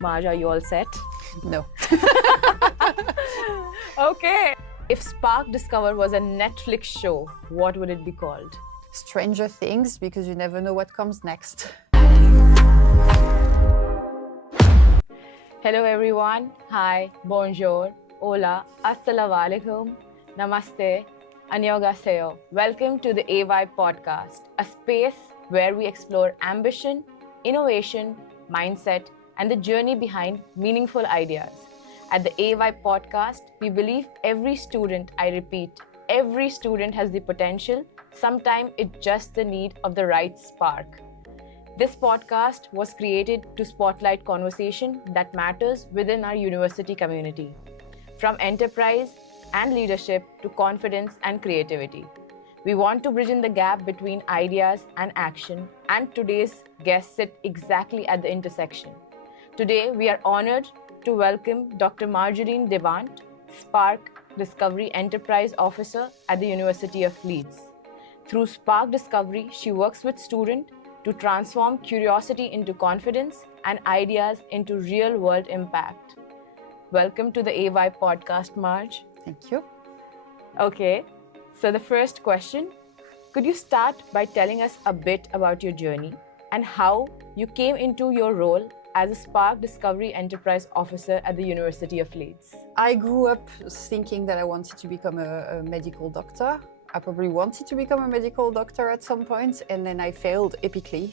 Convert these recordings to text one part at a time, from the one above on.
Marge, are you all set? No. Okay. If Spark Discover was a Netflix show, what would it be called? Stranger Things, because you never know what comes next. Hello everyone. Hi, bonjour, hola, assalamu alaikum, namaste, annyeonghaseyo. Welcome to the AY podcast, a space where we explore ambition, innovation, mindset, and the journey behind meaningful ideas. At the AY podcast, we believe every student, I repeat, every student has the potential. Sometimes it's just the need of the right spark. This podcast was created to spotlight conversation that matters within our university community, from enterprise and leadership to confidence and creativity. We want to bridge in the gap between ideas and action, and today's guests sit exactly at the intersection. Today, we are honored to welcome Dr. Marjolaine Debant, Spark Discovery Enterprise Officer at the University of Leeds. Through Spark Discovery, she works with students to transform curiosity into confidence and ideas into real-world impact. Welcome to the AY podcast, Marge. Thank you. Okay, so the first question, could you start by telling us a bit about your journey and how you came into your role as a Spark Discovery Enterprise Officer at the University of Leeds? I grew up thinking that I wanted to become a medical doctor. I probably wanted to become a medical doctor at some point, and then I failed epically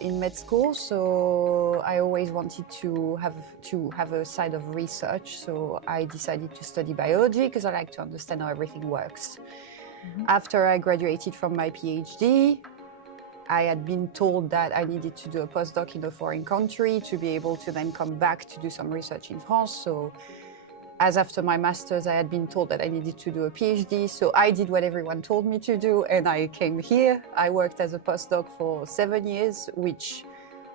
in med school. So I always wanted to have a side of research. So I decided to study biology because I like to understand how everything works. After I graduated from my PhD, I had been told that I needed to do a postdoc in a foreign country to be able to then come back to do some research in France. So as after my master's, I had been told that I needed to do a PhD. So I did what everyone told me to do, and I came here. I worked as a postdoc for 7 years, which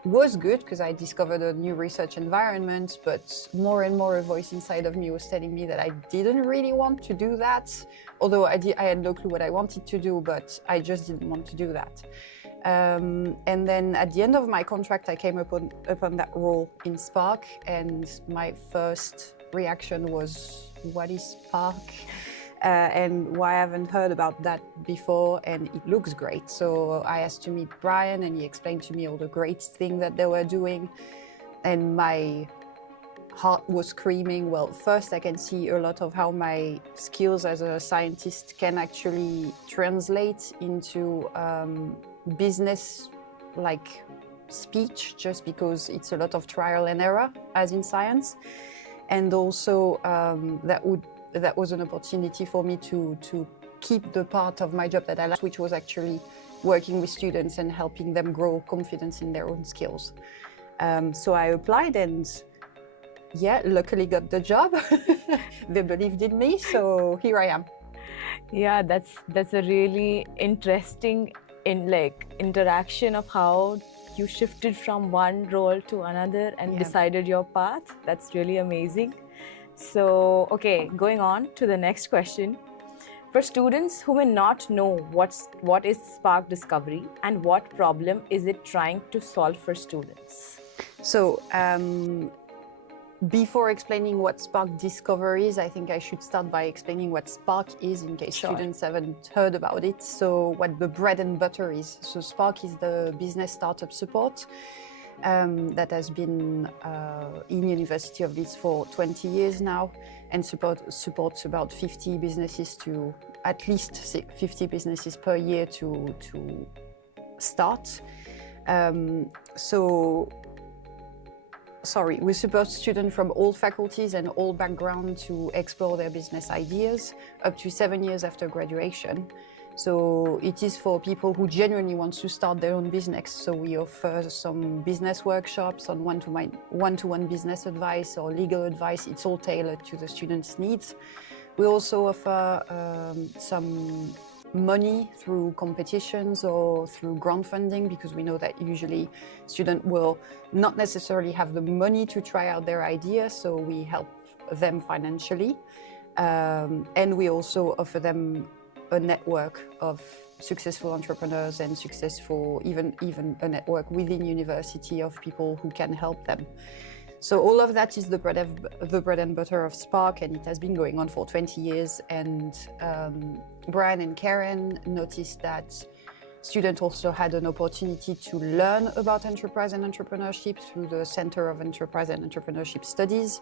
was good because I discovered a new research environment, but more and more a voice inside of me was telling me that I didn't really want to do that. Although I had no clue what I wanted to do, but I just didn't want to do that. And then at the end of my contract, I came upon that role in Spark, and my first reaction was, what is Spark? And why I haven't heard about that before, and it looks great. So I asked to meet Brian, and he explained to me all the great things that they were doing, and my heart was screaming, well, first I can see a lot of how my skills as a scientist can actually translate into business like speech, just because it's a lot of trial and error as in science. And also that was an opportunity for me to keep the part of my job that I liked, which was actually working with students and helping them grow confidence in their own skills. So I applied and luckily got the job. They believed in me, so here I am. Yeah, that's a really interesting interaction of how you shifted from one role to another and decided your path. That's really amazing. So, okay, going on to the next question. For students who may not know what is Spark Discovery and what problem is it trying to solve for students? So, before explaining what Spark Discovery is, I think I should start by explaining what Spark is in case students haven't heard about it. So what the bread and butter is. So Spark is the business startup support that has been in University of Leeds for 20 years now, and supports about 50 businesses to at least 50 businesses per year to start. We support students from all faculties and all backgrounds to explore their business ideas up to 7 years after graduation. So it is for people who genuinely want to start their own business. So we offer some business workshops on one-to-one business advice or legal advice. It's all tailored to the students' needs. We also offer some money through competitions or through grant funding, because we know that usually students will not necessarily have the money to try out their idea, so we help them financially. And we also offer them a network of successful entrepreneurs and even a network within university of people who can help them. So all of that is the bread and butter of Spark, and it has been going on for 20 years. And Brian and Karen noticed that students also had an opportunity to learn about enterprise and entrepreneurship through the Center of Enterprise and Entrepreneurship Studies,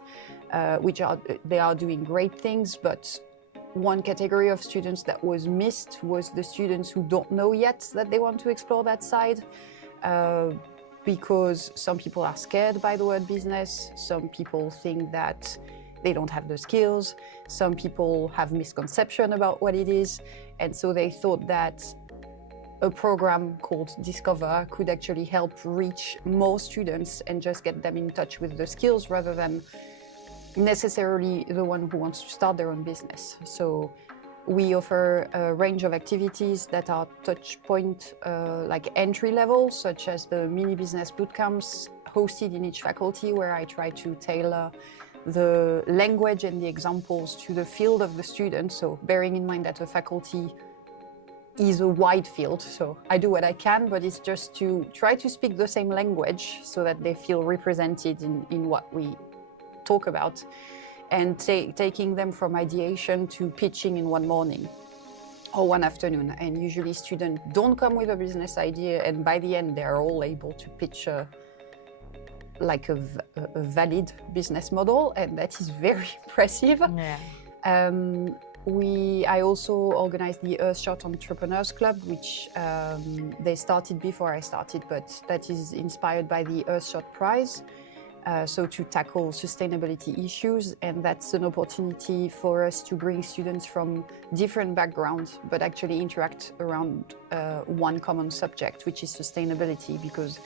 they are doing great things, but one category of students that was missed was the students who don't know yet that they want to explore that side. Because some people are scared by the word business, some people think that they don't have the skills, some people have misconception about what it is, and so they thought that a program called Discover could actually help reach more students and just get them in touch with the skills rather than necessarily the one who wants to start their own business. So we offer a range of activities that are touch point, like entry level, such as the mini business bootcamps hosted in each faculty, where I try to tailor the language and the examples to the field of the student. So bearing in mind that a faculty is a wide field, so I do what I can, but it's just to try to speak the same language so that they feel represented in what we talk about, and taking them from ideation to pitching in one morning or one afternoon. And usually students don't come with a business idea, and by the end they're all able to pitch a valid business model, and that is very impressive. Yeah. I also organized the Earthshot Entrepreneurs Club, which they started before I started, but that is inspired by the Earthshot Prize. So to tackle sustainability issues, and that's an opportunity for us to bring students from different backgrounds, but actually interact around one common subject, which is sustainability, because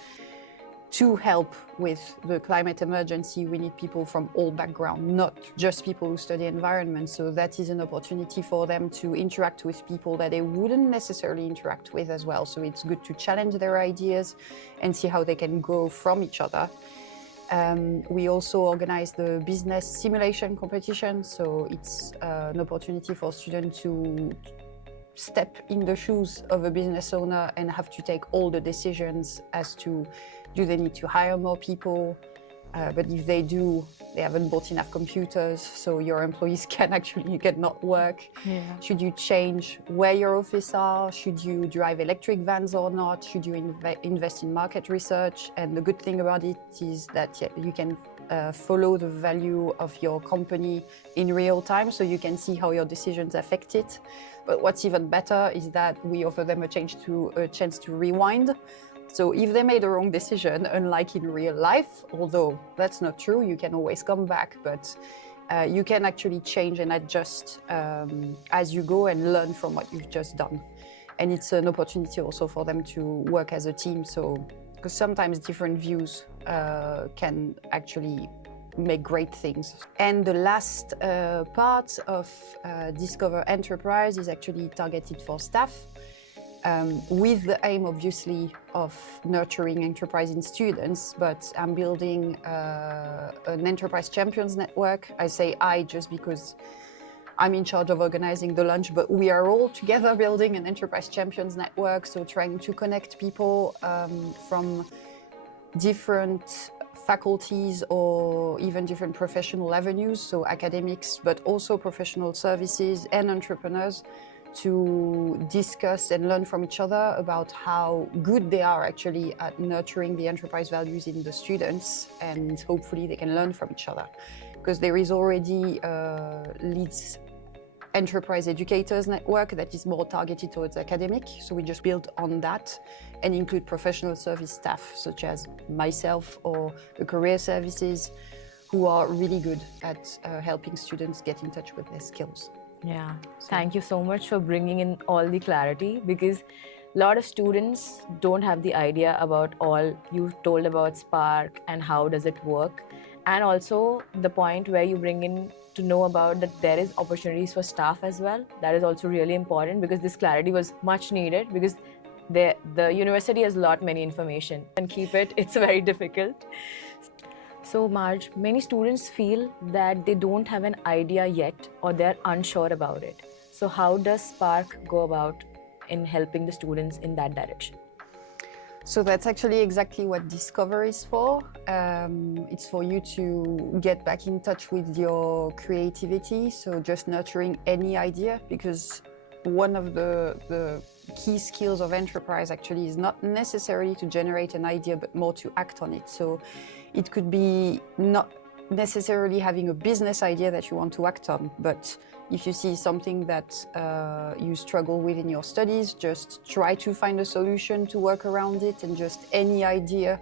to help with the climate emergency, we need people from all backgrounds, not just people who study environment. So that is an opportunity for them to interact with people that they wouldn't necessarily interact with as well. So it's good to challenge their ideas and see how they can grow from each other. We also organize the business simulation competition. So it's an opportunity for students to step in the shoes of a business owner and have to take all the decisions as to, do they need to hire more people? But if they do, they haven't bought enough computers, so your employees can not work. Yeah. Should you change where your office are? Should you drive electric vans or not? Should you invest in market research? And the good thing about it is that you can follow the value of your company in real time, so you can see how your decisions affect it. But what's even better is that we offer them a chance to rewind. So if they made a wrong decision, unlike in real life, although that's not true, you can always come back, but you can actually change and adjust as you go and learn from what you've just done. And it's an opportunity also for them to work as a team. So, because sometimes different views can actually make great things. And the last part of Discover Enterprise is actually targeted for staff. With the aim, obviously, of nurturing enterprise in students, but I'm building an enterprise champions network. I say I just because I'm in charge of organizing the lunch, but we are all together building an enterprise champions network, so trying to connect people from different faculties or even different professional avenues, so academics, but also professional services and entrepreneurs, to discuss and learn from each other about how good they are actually at nurturing the enterprise values in the students, and hopefully they can learn from each other. Because there is already Leeds Enterprise Educators Network that is more targeted towards academic, so we just build on that and include professional service staff such as myself or the career services, who are really good at helping students get in touch with their skills. Yeah, thank you so much for bringing in all the clarity, because a lot of students don't have the idea about all you told about Spark and how does it work. And also the point where you bring in to know about that there is opportunities for staff as well. That is also really important, because this clarity was much needed, because the university has a lot many information and keep it's very difficult. So Marge, many students feel that they don't have an idea yet or they're unsure about it. So how does Spark go about in helping the students in that direction? So that's actually exactly what Discover is for. It's for you to get back in touch with your creativity, so just nurturing any idea, because one of the key skills of enterprise actually is not necessarily to generate an idea, but more to act on it. So it could be not necessarily having a business idea that you want to act on, but if you see something that you struggle with in your studies, just try to find a solution to work around it, and just any idea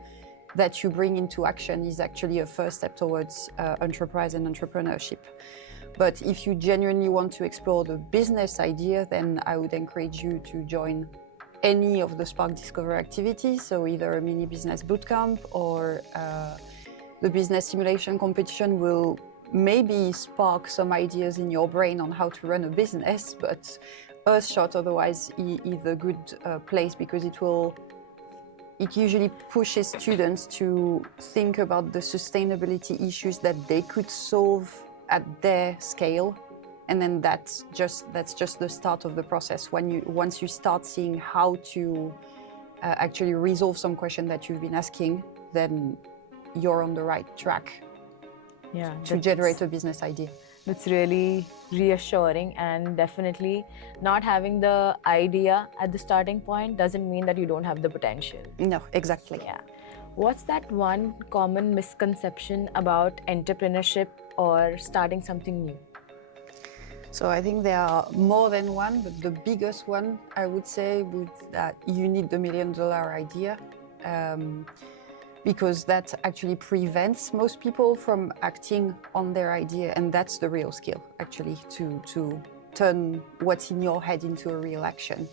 that you bring into action is actually a first step towards enterprise and entrepreneurship. But if you genuinely want to explore the business idea, then I would encourage you to join any of the Spark Discover activities, so either a mini business bootcamp or the business simulation competition will maybe spark some ideas in your brain on how to run a business, but Earthshot otherwise is a good place, because it usually pushes students to think about the sustainability issues that they could solve at their scale, and then that's just the start of the process. Once you start seeing how to actually resolve some question that you've been asking, then you're on the right track to generate a business idea. That's really reassuring, and definitely not having the idea at the starting point doesn't mean that you don't have the potential. No, exactly. Yeah. What's that one common misconception about entrepreneurship or starting something new? So I think there are more than one, but the biggest one I would say would that you need the $1 million idea. Because that actually prevents most people from acting on their idea, and that's the real skill, actually, to turn what's in your head into a real action.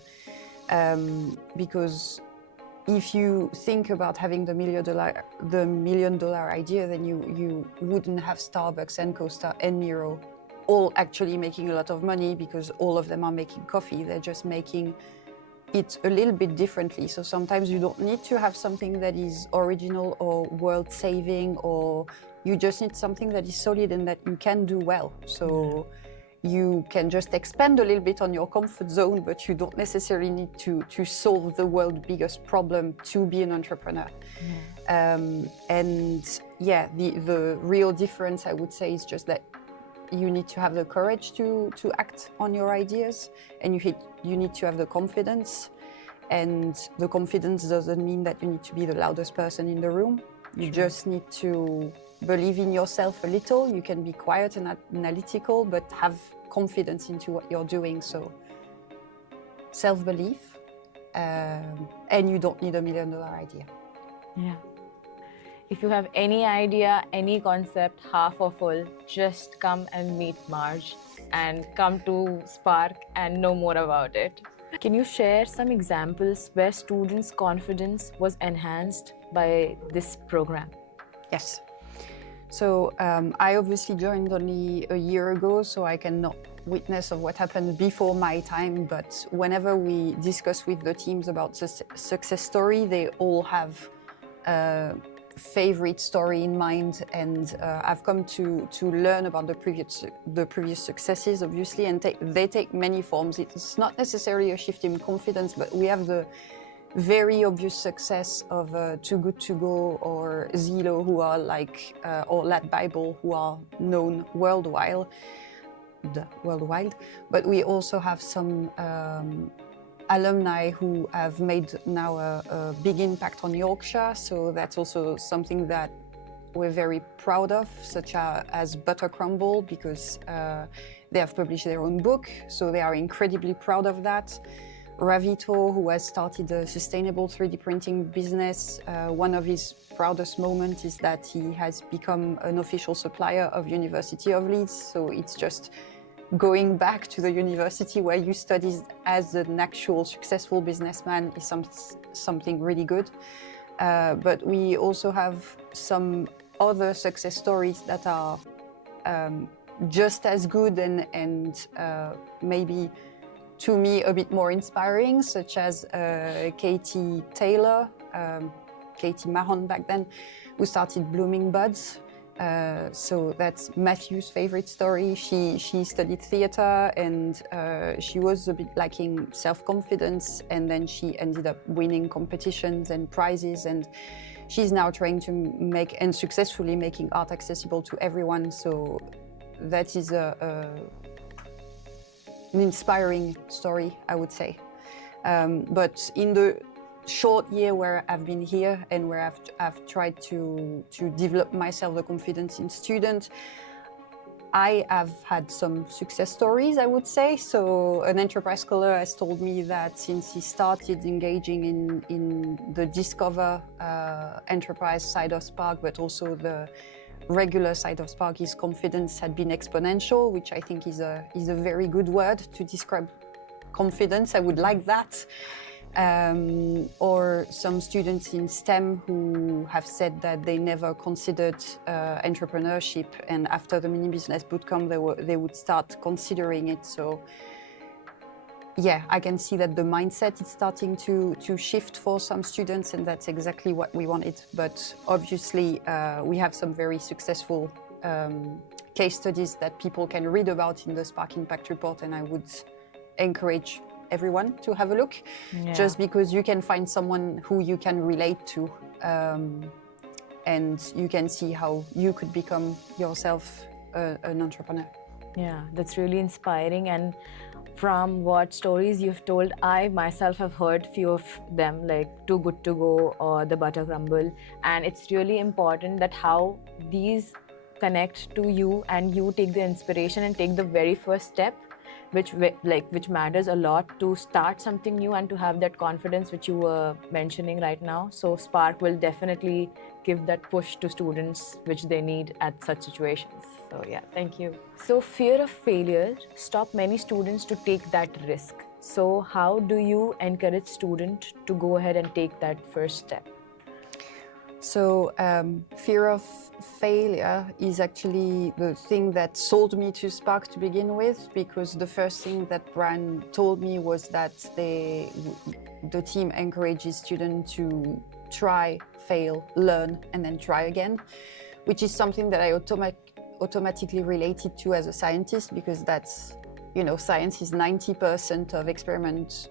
Because if you think about having the $1 million idea, then you wouldn't have Starbucks and Costa and Miro all actually making a lot of money, because all of them are making coffee. They're just making it a little bit differently. So sometimes you don't need to have something that is original or world-saving, or you just need something that is solid and that you can do well. So you can just expand a little bit on your comfort zone, but you don't necessarily need to solve the world's biggest problem to be an entrepreneur. And yeah, the real difference, I would say, is just that you need to have the courage to act on your ideas, and you need to have the confidence. And the confidence doesn't mean that you need to be the loudest person in the room. You just need to believe in yourself a little. You can be quiet and analytical, but have confidence into what you're doing. So self-belief, and you don't need $1 million idea. Yeah. If you have any idea, any concept, half or full, just come and meet Marge and come to Spark and know more about it. Can you share some examples where students' confidence was enhanced by this program? Yes. So I obviously joined only a year ago, so I cannot witness of what happened before my time, but whenever we discuss with the teams about success story, they all have favorite story in mind, and I've come to learn about the previous successes, obviously, and they take many forms. It's not necessarily a shift in confidence, but we have the very obvious success of Too Good To Go or Zillow, who are like, or Lat Bible, who are known worldwide. But we also have some alumni who have made now a big impact on Yorkshire, so that's also something that we're very proud of, such as Butter Crumble, because they have published their own book, so they are incredibly proud of that. Ravito, who has started a sustainable 3D printing business, one of his proudest moments is that he has become an official supplier of University of Leeds, so it's just going back to the university where you studied as an actual successful businessman is something really good. But we also have some other success stories that are just as good and maybe, to me, a bit more inspiring, such as Katie Taylor, Katie Mahon back then, who started Blooming Buds. So that's Matthew's favorite story. She studied theater, and she was a bit lacking self-confidence, and then she ended up winning competitions and prizes, and she's now trying to make and successfully making art accessible to everyone. So that is an inspiring story, I would say. But in the short year where I've been here and where I've tried to develop myself the confidence in students, I have had some success stories, I would say. So an enterprise scholar has told me that since he started engaging in the Discover enterprise side of Spark, but also the regular side of Spark, his confidence had been exponential, which I think is a very good word to describe confidence. I would like that. Or some students in STEM who have said that they never considered entrepreneurship, and after the mini business bootcamp they would start considering it. So yeah, I can see that the mindset is starting to shift for some students, and that's exactly what we wanted. But obviously we have some very successful case studies that people can read about in the Spark Impact Report, and I would encourage everyone to have a look, just because you can find someone who you can relate to, and you can see how you could become yourself an entrepreneur. Yeah, that's really inspiring. And from what stories you've told, I myself have heard few of them, like Too Good To Go or The Butter Crumble, and it's really important that how these connect to you and you take the inspiration and take the very first step, which matters a lot to start something new and to have that confidence which you were mentioning right now. So Spark will definitely give that push to students which they need at such situations. So yeah, thank you. So fear of failure stop many students to take that risk. So how do you encourage students to go ahead and take that first step? So fear of failure is actually the thing that sold me to Spark to begin with, because the first thing that Brian told me was that the team encourages students to try, fail, learn, and then try again, which is something that I automatically related to as a scientist, because that's, science is 90% of experiment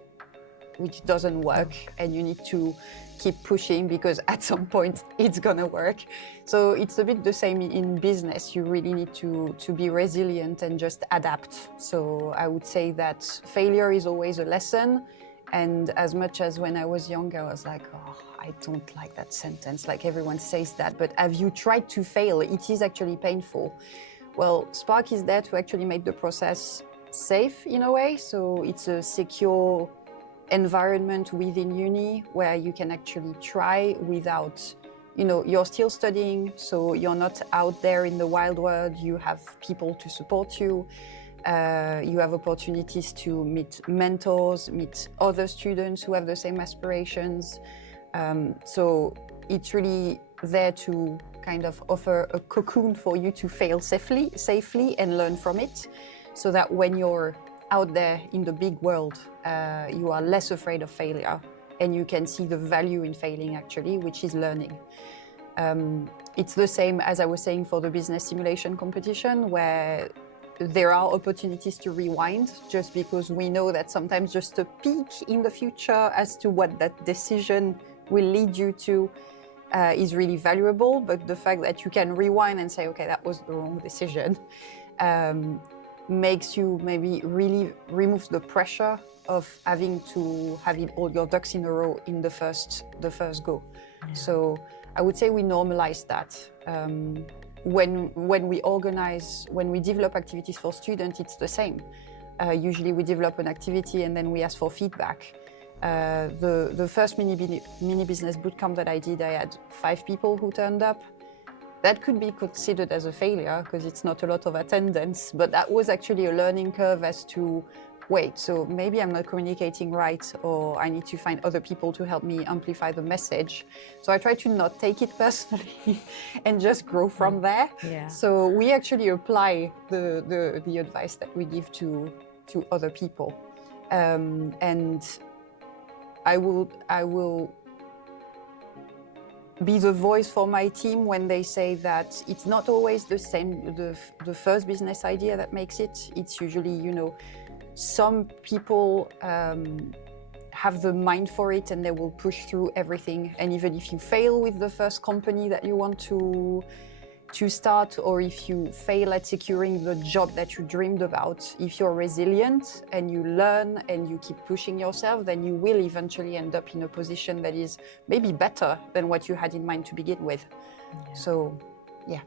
which doesn't work, and you need to keep pushing because at some point it's gonna work. So it's a bit the same in business. You really need to be resilient and just adapt. So I would say that failure is always a lesson. And as much as when I was young, I was like, oh, I don't like that sentence. Like everyone says that, but have you tried to fail? It is actually painful. Well, Spark is there to actually make the process safe in a way. So it's a secure environment within uni where you can actually try without, you're still studying, so you're not out there in the wild world. You have people to support you. You have opportunities to meet mentors, meet other students who have the same aspirations. So it's really there to kind of offer a cocoon for you to fail safely and learn from it, so that when you're out there in the big world, you are less afraid of failure, and you can see the value in failing actually, which is learning. It's the same as I was saying for the business simulation competition, where there are opportunities to rewind, just because we know that sometimes just a peek in the future as to what that decision will lead you to is really valuable. But the fact that you can rewind and say, okay, that was the wrong decision, makes you maybe really remove the pressure of having to have all your ducks in a row in the first go. Yeah. So I would say we normalize that. When we develop activities for students, it's the same. Usually we develop an activity and then we ask for feedback. The first mini business bootcamp that I did, I had 5 people who turned up. That could be considered as a failure because it's not a lot of attendance, but that was actually a learning curve as to, wait, so maybe I'm not communicating right, or I need to find other people to help me amplify the message. So I try to not take it personally and just grow from there. Yeah. So we actually apply the advice that we give to other people. And I will be the voice for my team when they say that it's not always the same, the first business idea that makes it. It's usually, you know, some people have the mind for it and they will push through everything. And even if you fail with the first company that you want to start, or if you fail at securing the job that you dreamed about, if you're resilient and you learn and you keep pushing yourself, then you will eventually end up in a position that is maybe better than what you had in mind to begin with. Yeah. So, yeah.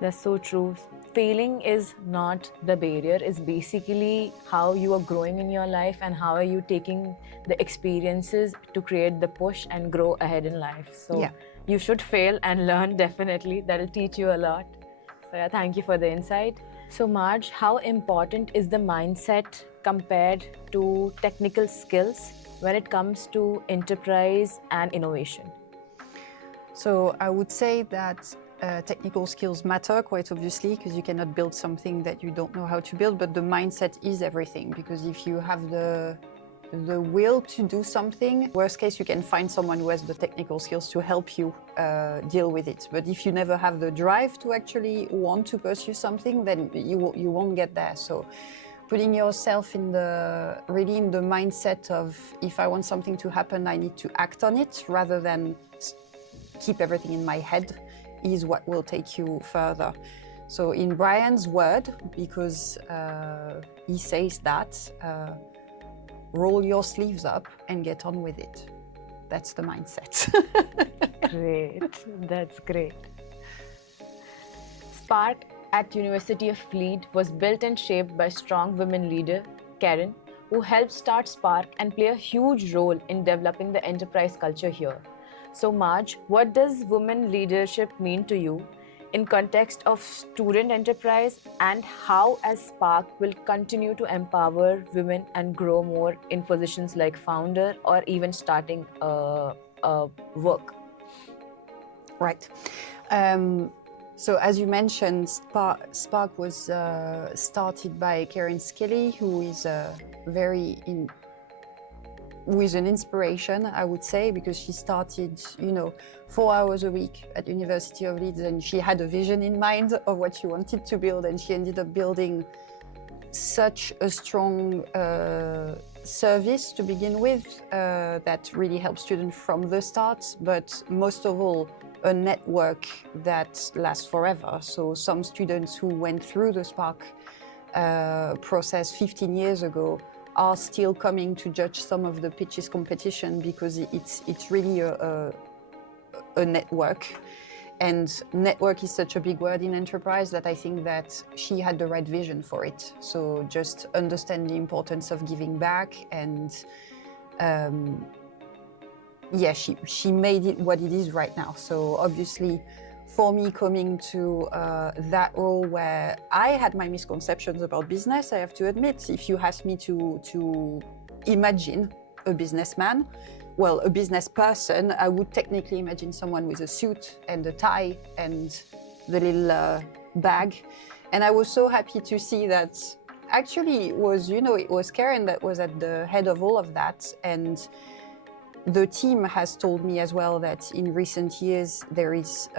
That's so true. Failing is not the barrier, it's basically how you are growing in your life and how are you taking the experiences to create the push and grow ahead in life. So yeah. You should fail and learn, definitely. That'll teach you a lot. So yeah, thank you for the insight. So Marge, how important is the mindset compared to technical skills when it comes to enterprise and innovation? So I would say that technical skills matter, quite obviously, because you cannot build something that you don't know how to build, but the mindset is everything, because if you have the will to do something, worst case, you can find someone who has the technical skills to help you deal with it. But if you never have the drive to actually want to pursue something, then you won't get there. So putting yourself really in the mindset of, if I want something to happen, I need to act on it rather than keep everything in my head, is what will take you further. So in Brian's word, because he says that, roll your sleeves up and get on with it. That's the mindset. Great, that's great. Spark at University of Leeds was built and shaped by strong women leader, Karen, who helped start Spark and play a huge role in developing the enterprise culture here. So Marge, what does women leadership mean to you in context of student enterprise, and how as Spark will continue to empower women and grow more in positions like founder or even starting work? Right. So as you mentioned, Spark was started by Karen Skilly, who is who is an inspiration, I would say, because she started, 4 hours a week at University of Leeds, and she had a vision in mind of what she wanted to build, and she ended up building such a strong service to begin with that really helps students from the start, but most of all, a network that lasts forever. So some students who went through the Spark process 15 years ago are still coming to judge some of the pitches competition, because it's really a network. And network is such a big word in enterprise that I think that she had the right vision for it. So just understand the importance of giving back, and she made it what it is right now. So obviously, for me, coming to that role where I had my misconceptions about business, I have to admit, if you ask me to imagine a businessman, well, a business person, I would technically imagine someone with a suit and a tie and the little bag. And I was so happy to see that actually it was Karen that was at the head of all of that. And the team has told me as well that in recent years there is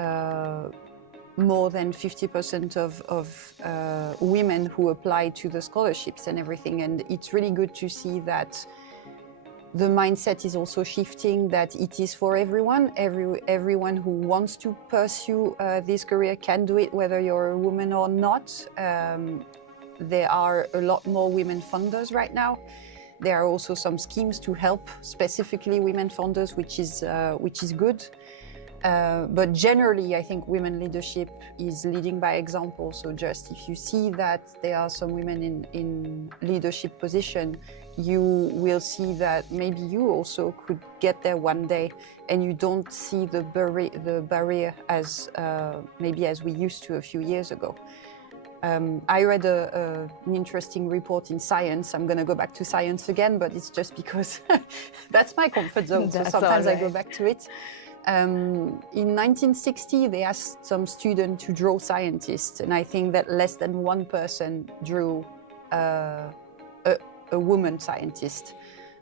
more than 50% of women who apply to the scholarships and everything. And it's really good to see that the mindset is also shifting, that it is for everyone. Everyone who wants to pursue this career can do it, whether you're a woman or not. There are a lot more women funders right now. There are also some schemes to help specifically women founders, which is good. But generally, I think women leadership is leading by example. So just if you see that there are some women in leadership position, you will see that maybe you also could get there one day, and you don't see the barrier as maybe as we used to a few years ago. I read an interesting report in Science. I'm going to go back to Science again, but it's just because that's my comfort zone. So sometimes I go back to it. In 1960, they asked some students to draw scientists, and I think that less than one person drew a woman scientist.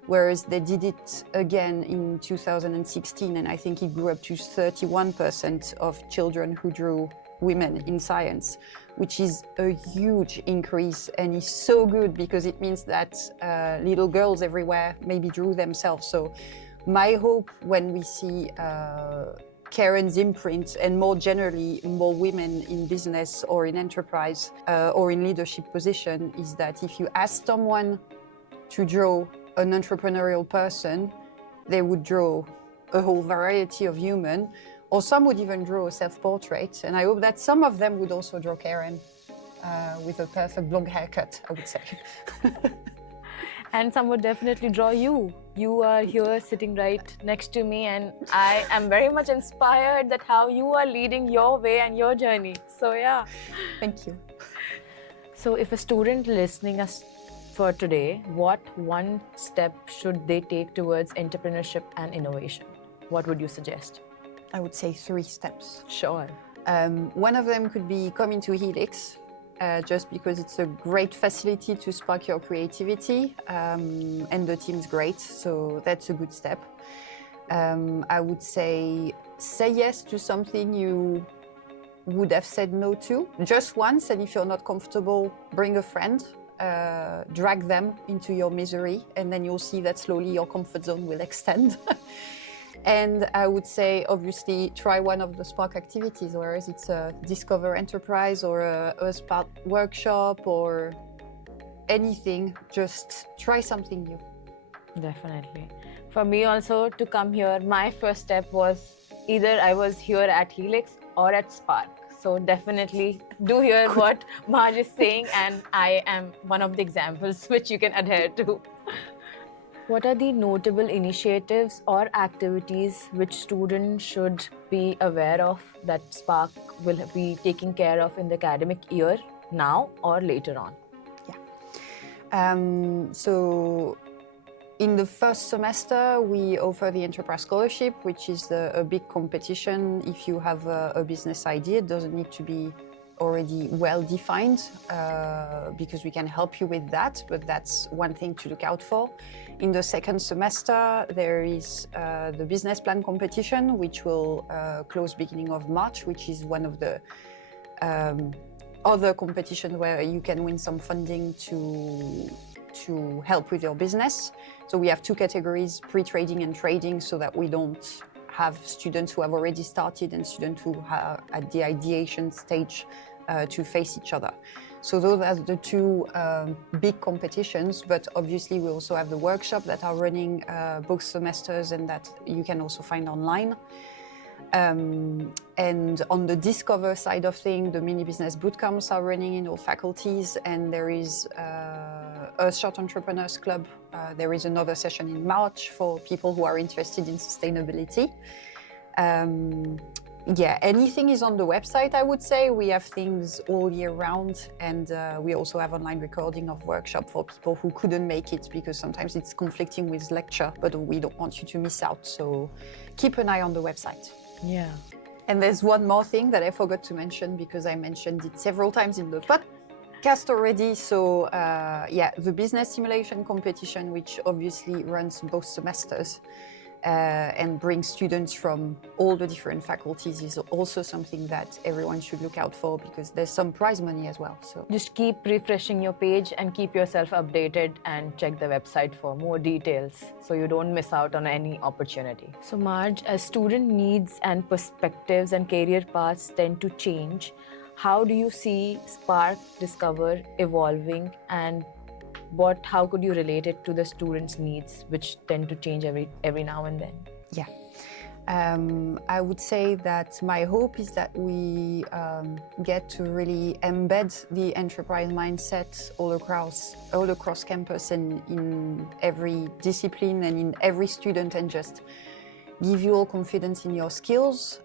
whereas they did it again in 2016, and I think it grew up to 31% of children who drew women in science, which is a huge increase and is so good because it means that little girls everywhere maybe drew themselves. So my hope when we see Karen's imprint and more generally more women in business or in enterprise or in leadership position is that if you ask someone to draw an entrepreneurial person, they would draw a whole variety of human, or some would even draw a self-portrait. And I hope that some of them would also draw Karen with a perfect blonde haircut, I would say. And some would definitely draw you. You are here sitting right next to me, and I am very much inspired that how you are leading your way and your journey. So yeah. Thank you. So if a student listening us for today, what one step should they take towards entrepreneurship and innovation? What would you suggest? I would say 3 steps. Sure. One of them could be come into Helix, just because it's a great facility to spark your creativity, and the team's great, so that's a good step. I would say yes to something you would have said no to just once, and if you're not comfortable, bring a friend, drag them into your misery, and then you'll see that slowly your comfort zone will extend. And I would say, obviously, try one of the Spark activities, whether it's a Discover Enterprise or a Spark workshop or anything. Just try something new. Definitely. For me also, to come here, my first step was either I was here at Helix or at Spark. So definitely do hear what Marge is saying, and I am one of the examples which you can adhere to. What are the notable initiatives or activities which students should be aware of that Spark will be taking care of in the academic year, now or later on? Yeah. So in the first semester, we offer the Enterprise Scholarship, which is a big competition. If you have a business idea, it doesn't need to be already well defined, because we can help you with that, but that's one thing to look out for. In the second semester, there is the business plan competition, which will close beginning of March, which is one of the other competitions where you can win some funding to help with your business. So we have 2 categories, pre-trading and trading, so that we don't have students who have already started and students who are at the ideation stage to face each other. So those are the 2 big competitions, but obviously we also have the workshops that are running both semesters and that you can also find online. And on the Discover side of things, the mini business bootcamps are running in all faculties, and there is a Short Entrepreneurs Club. There is another session in March for people who are interested in sustainability. Yeah, anything is on the website, I would say. We have things all year round, and we also have online recording of workshop for people who couldn't make it, because sometimes it's conflicting with lecture, but we don't want you to miss out. So keep an eye on the website. Yeah. And there's one more thing that I forgot to mention, because I mentioned it several times in the podcast already. So yeah, the business simulation competition, which obviously runs both semesters, and bring students from all the different faculties, is also something that everyone should look out for, because there's some prize money as well. So just keep refreshing your page and keep yourself updated, and check the website for more details so you don't miss out on any opportunity. So Marge, as student needs and perspectives and career paths tend to change, how do you see Spark Discover evolving, and how could you relate it to the students' needs, which tend to change every now and then? yeah, I would say that my hope is that we get to really embed the enterprise mindset all across campus and in every discipline and in every student, and just give you all confidence in your skills,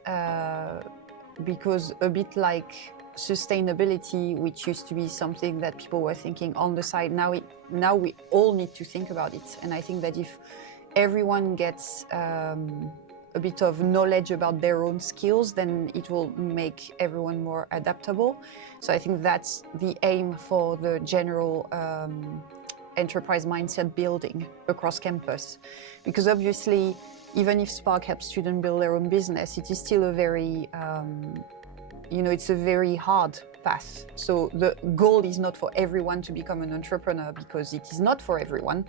because a bit like sustainability, which used to be something that people were thinking on the side, now we all need to think about it. And I think that if everyone gets a bit of knowledge about their own skills, then it will make everyone more adaptable. So I think that's the aim for the general enterprise mindset building across campus. Because obviously, even if Spark helps students build their own business, it is still a very, it's a very hard path. So the goal is not for everyone to become an entrepreneur, because it is not for everyone.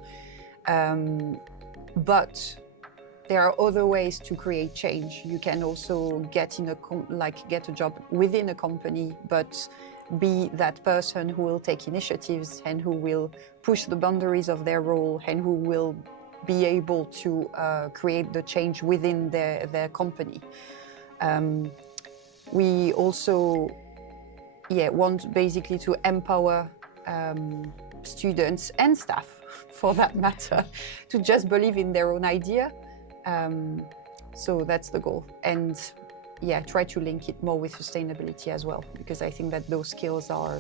But there are other ways to create change. You can also get a job within a company, but be that person who will take initiatives and who will push the boundaries of their role and who will be able to create the change within their company. We also want basically to empower students and staff, for that matter, to just believe in their own idea. So that's the goal. And try to link it more with sustainability as well, because I think that those skills are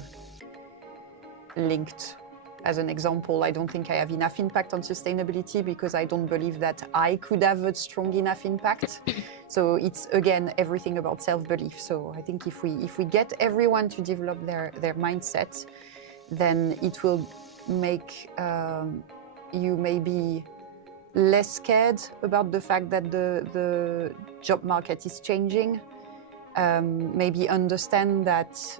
linked. As an example, I don't think I have enough impact on sustainability because I don't believe that I could have a strong enough impact. So it's, again, everything about self-belief. So I think if we get everyone to develop their mindset, then it will make you maybe less scared about the fact that the job market is changing. Maybe understand that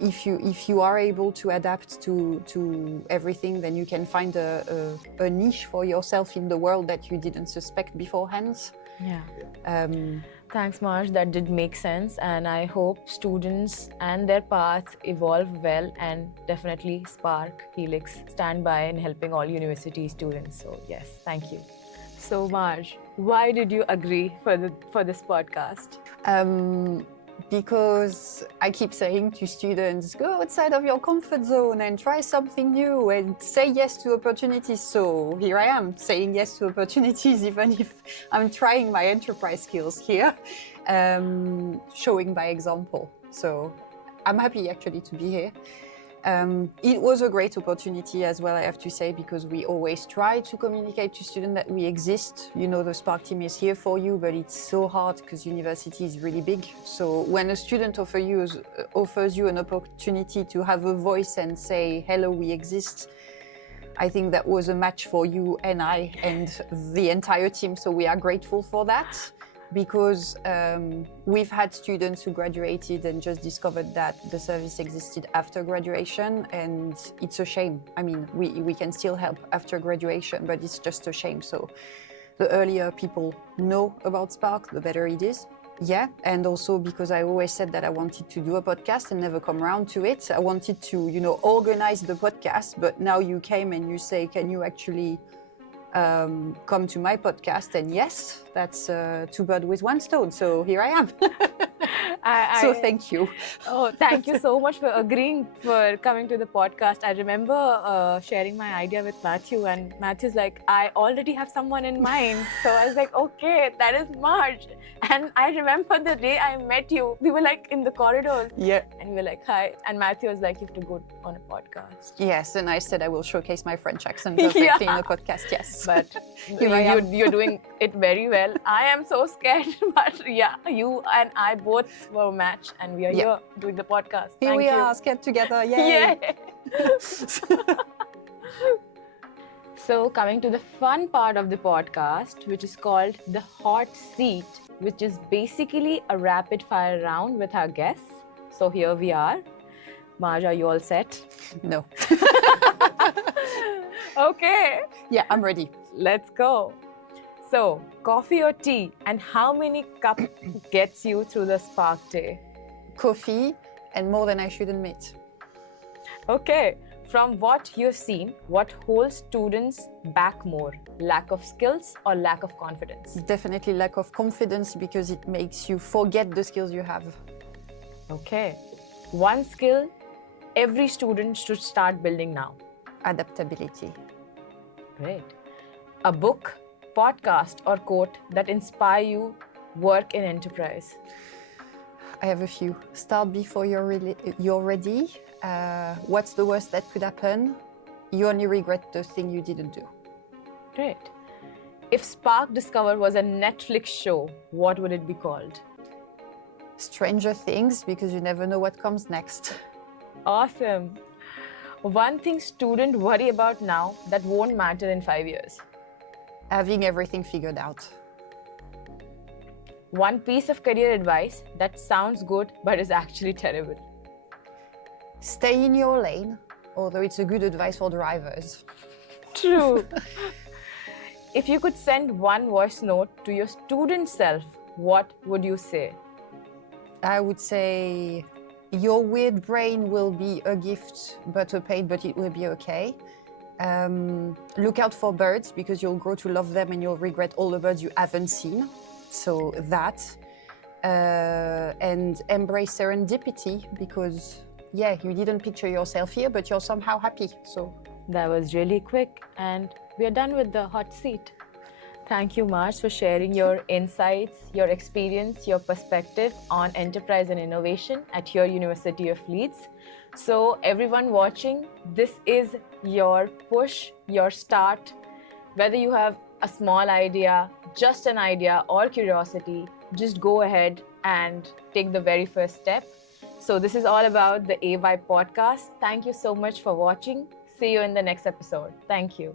if you are able to adapt to everything, then you can find a niche for yourself in the world that you didn't suspect beforehand. Yeah. Thanks, Marge. That did make sense, and I hope students and their paths evolve well, and definitely Spark, Helix stand by in helping all university students. So yes, thank you. So Marge, why did you agree for this podcast? Because I keep saying to students, go outside of your comfort zone and try something new and say yes to opportunities. So here I am saying yes to opportunities, even if I'm trying my enterprise skills here, showing by example. So I'm happy actually to be here. It was a great opportunity as well, I have to say, because we always try to communicate to students that we exist. You know, the Spark team is here for you, but it's so hard because university is really big. So when a student offers you an opportunity to have a voice and say, hello, we exist, I think that was a match for you and I and the entire team. So we are grateful for that. Because we've had students who graduated and just discovered that the service existed after graduation, and it's a shame. I mean, we can still help after graduation, but it's just a shame. So the earlier people know about Spark, the better it is. Yeah, and also because I always said that I wanted to do a podcast and never come around to it. I wanted to, organize the podcast, but now you came and you say, can you actually come to my podcast? And yes, that's two birds with one stone. So here I am. So thank you. Oh, thank you so much for agreeing for coming to the podcast. I remember sharing my idea with Matthew, and Matthew's like, I already have someone in mind. So I was like, okay, that is Marge. And I remember the day I met you, we were like in the corridors. Yeah. And we were like, hi. And Matthew was like, you have to go on a podcast. Yes, and I said I will showcase my French accent perfectly in a podcast, yes. But you're doing it very well. I am so scared, but yeah, you and I both were a match, and we are here doing the podcast. Here we are, scared together, yay! So coming to the fun part of the podcast, which is called the hot seat, which is basically a rapid fire round with our guests. So here we are. Marge, are you all set? No. Okay. Yeah, I'm ready. Let's go. So, coffee or tea, and how many cups gets you through the Spark day? Coffee, and more than I should admit. Okay. From what you've seen, what holds students back more? Lack of skills or lack of confidence? Definitely lack of confidence, because it makes you forget the skills you have. Okay. One skill every student should start building now. Adaptability. Great. A book, podcast or quote that inspire you work in enterprise? I have a few. Start before you're ready. What's the worst that could happen? You only regret the thing you didn't do. Great. If Spark Discover was a Netflix show, what would it be called? Stranger Things, because you never know what comes next. Awesome. One thing students worry about now that won't matter in 5 years. Having everything figured out. One piece of career advice that sounds good but is actually terrible. Stay in your lane, although it's a good advice for drivers. True. If you could send one voice note to your student self, what would you say? I would say your weird brain will be a gift, but a pain, but it will be okay. Look out for birds because you'll grow to love them and you'll regret all the birds you haven't seen. So that. And embrace serendipity because, yeah, you didn't picture yourself here, but you're somehow happy. So That was really quick, and we are done with the hot seat. Thank you, Marge, for sharing your insights, your experience, your perspective on enterprise and innovation at your University of Leeds. So everyone watching, this is your push, your start. Whether you have a small idea, just an idea, or curiosity, just go ahead and take the very first step. So this is all about the AY podcast. Thank you so much for watching. See you in the next episode. Thank you.